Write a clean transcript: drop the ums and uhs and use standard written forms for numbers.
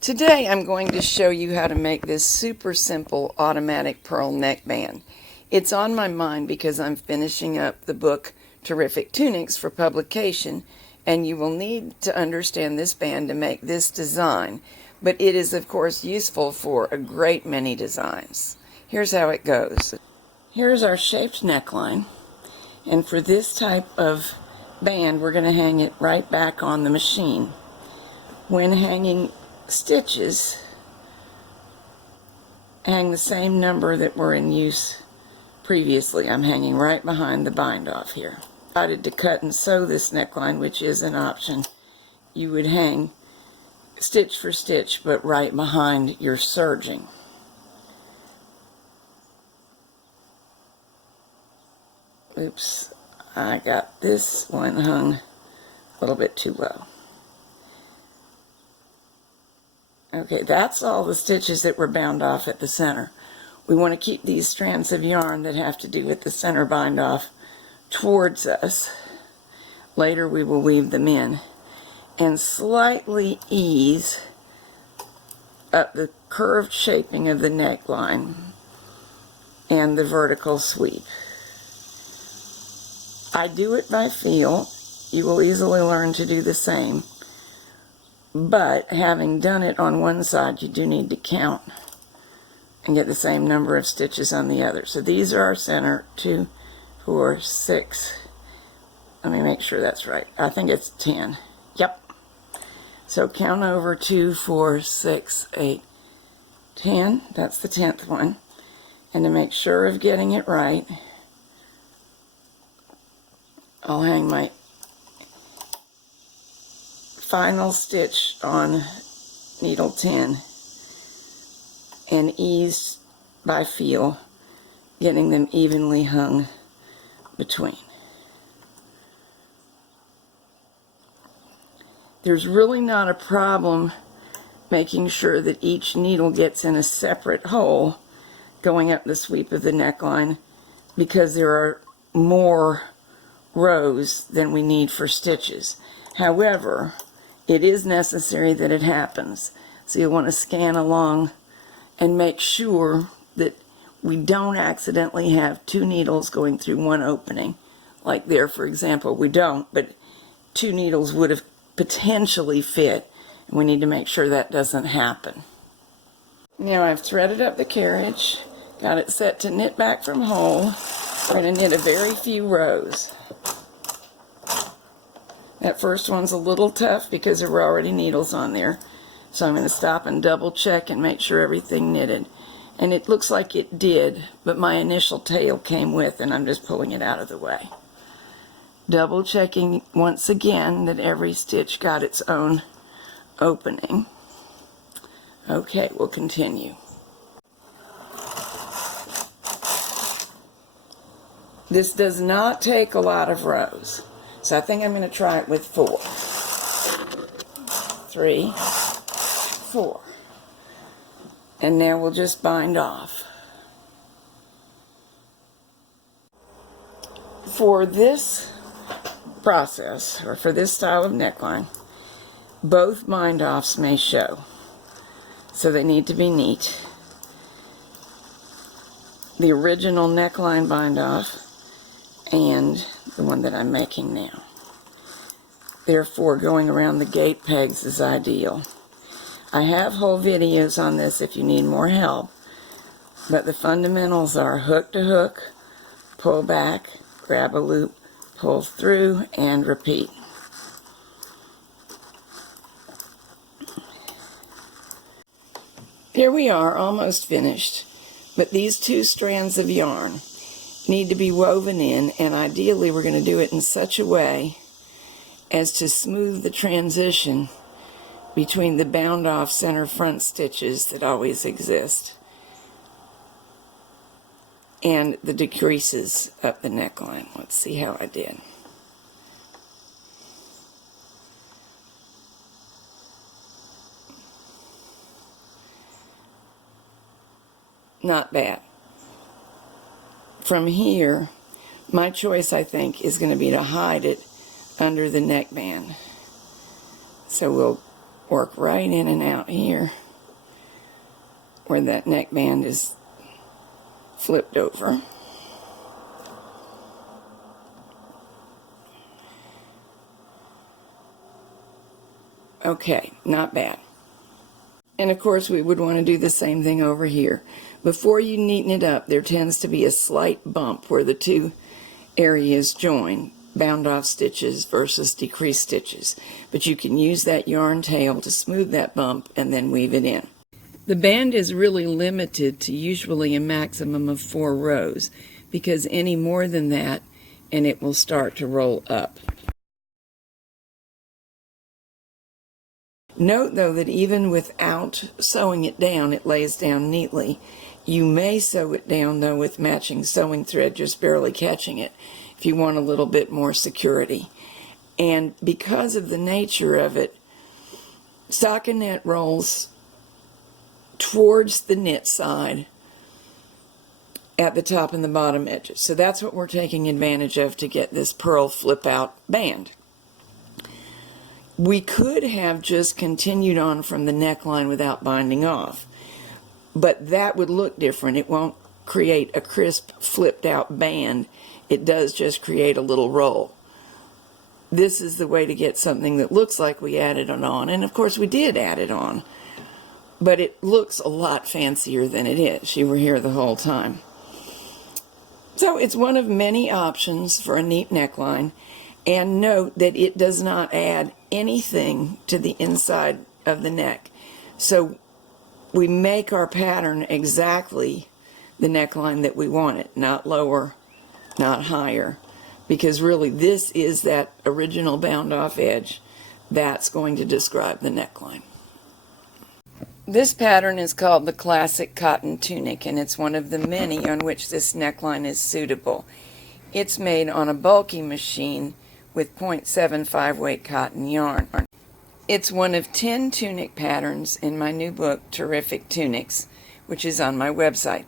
Today I'm going to show you how to make this super simple automatic purl neckband. It's on my mind because I'm finishing up the book Terrific Tunics for publication, and you will need to understand this band to make this design, but it is of course useful for a great many designs. Here's how it goes. Here's our shaped neckline, and for this type of band we're going to hang it right back on the machine. When hanging stitches, hang the same number that were in use previously. I'm hanging right behind the bind off here. I decided to cut and sew this neckline, which is an option. You would hang stitch for stitch, but right behind your serging. Oops, I got this one hung a little bit too low. Okay, that's all the stitches that were bound off at the center. We want to keep these strands of yarn that have to do with the center bind off towards us. Later we will weave them in and slightly ease up the curved shaping of the neckline and the vertical sweep. I do it by feel. You will easily learn to do the same. But having done it on one side, you do need to count and get the same number of stitches on the other. So these are our center, 2, 4, 6. Let me make sure that's right. I think it's 10. Yep. So count over 2, 4, 6, 8, 10. That's the 10th one. And to make sure of getting it right, I'll hang my final stitch on needle 10 and ease by feel, getting them evenly hung between. There's really not a problem making sure that each needle gets in a separate hole going up the sweep of the neckline, because there are more rows than we need for stitches. However, it is necessary that it happens. So you'll want to scan along and make sure that we don't accidentally have 2 needles going through one opening. Like there, for example, we don't, but 2 needles would have potentially fit, and we need to make sure that doesn't happen. Now I've threaded up the carriage, got it set to knit back from hole. We're going to knit a very few rows. That first one's a little tough because there were already needles on there. So I'm going to stop and double check and make sure everything knitted. And it looks like it did, but my initial tail came with, and I'm just pulling it out of the way. Double checking once again that every stitch got its own opening. Okay, we'll continue. This does not take a lot of rows. So I think I'm going to try it with 4. 3, 4. And now we'll just bind off. For this process, or for this style of neckline, both bind offs may show. So they need to be neat. The original neckline bind off and the one that I'm making now. Therefore, going around the gate pegs is ideal. I have whole videos on this if you need more help, but the fundamentals are hook to hook, pull back, grab a loop, pull through, and repeat. Here we are, almost finished, but these 2 strands of yarn need to be woven in, and ideally we're going to do it in such a way as to smooth the transition between the bound off center front stitches that always exist and the decreases up the neckline. Let's see how I did. Not bad. From here, my choice, I think, is going to be to hide it under the neckband. So we'll work right in and out here where that neckband is flipped over. Okay, not bad. And of course we would want to do the same thing over here. Before you neaten it up, there tends to be a slight bump where the two areas join, bound off stitches versus decreased stitches. But you can use that yarn tail to smooth that bump and then weave it in. The band is really limited to usually a maximum of 4 rows, because any more than that and it will start to roll up. Note though that even without sewing it down, it lays down neatly. You may sew it down though with matching sewing thread, just barely catching it, if you want a little bit more security. And because of the nature of it, stockinette rolls towards the knit side at the top and the bottom edges. So that's what we're taking advantage of to get this purl flip out band. We could have just continued on from the neckline without binding off, but that would look different. It won't create a crisp flipped out band. It does just create a little roll. This is the way to get something that looks like we added it on, and of course we did add it on, but it looks a lot fancier than it is. You were here the whole time. So it's one of many options for a neat neckline, and note that it does not add anything to the inside of the neck. So we make our pattern exactly the neckline that we want it, not lower, not higher, because really this is that original bound off edge that's going to describe the neckline. This pattern is called the Classic Cotton Tunic, and it's one of the many on which this neckline is suitable. It's made on a bulky machine with 0.75 weight cotton yarn. It's one of 10 tunic patterns in my new book, Terrific Tunics, which is on my website.